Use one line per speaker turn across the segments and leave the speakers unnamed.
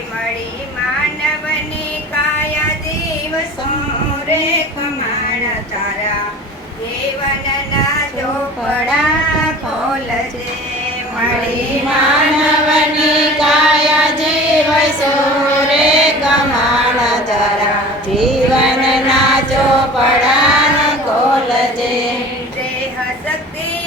મળી માનવને કાયા દેવ સોરે કમાણ તારા. દેવનના ચોપડા ખોલજે મળી
માનવને કાયા દેવ સોરે કમાણ તારા. જીવનના ચોપડા ખોલજે.
હસતી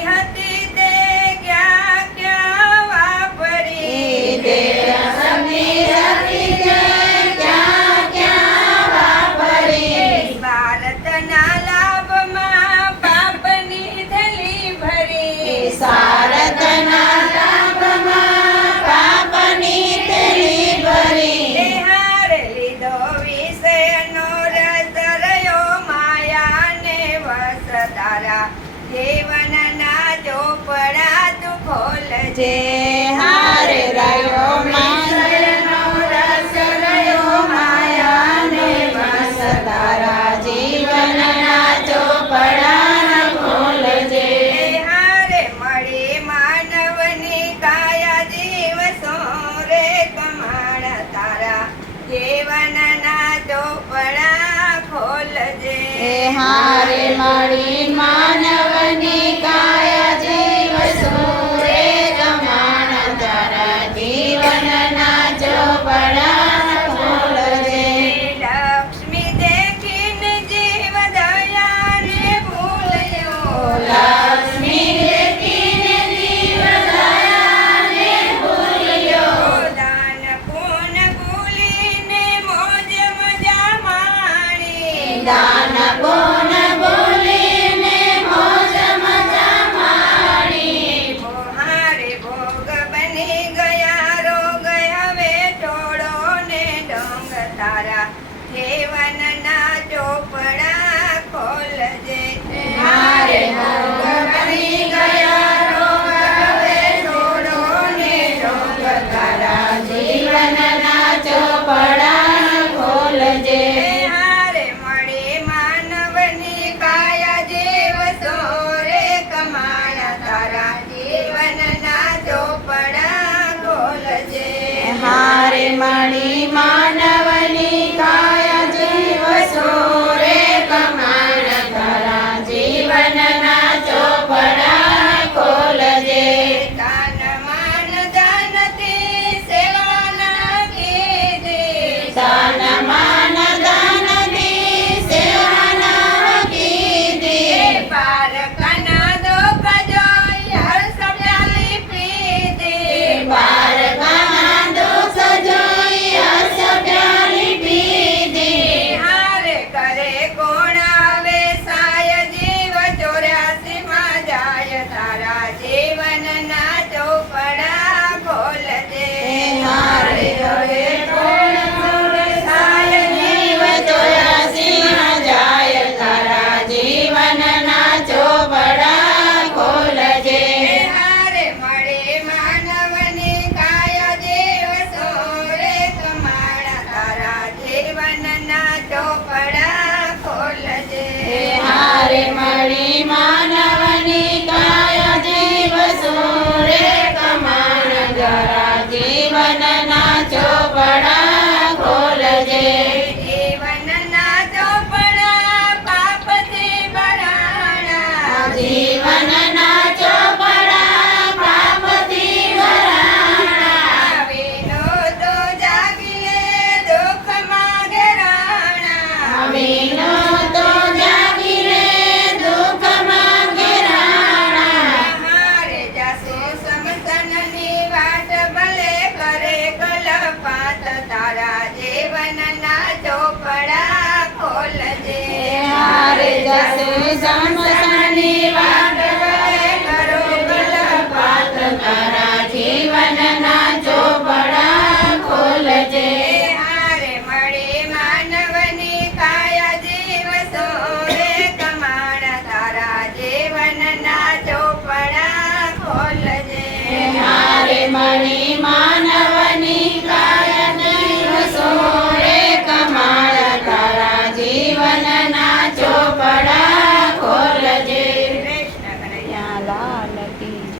તારા જીવનના ચોપડા તું ખોલજે.
હારે રહ્યો માસરનો રસ ચોપડા
હારે મળે માનવની કાયા
જીવ સોરે
કમાણા, તારા જીવનના ચોપડા ખોલજે.
હારે મળી Nidana. જરા જીવન Sama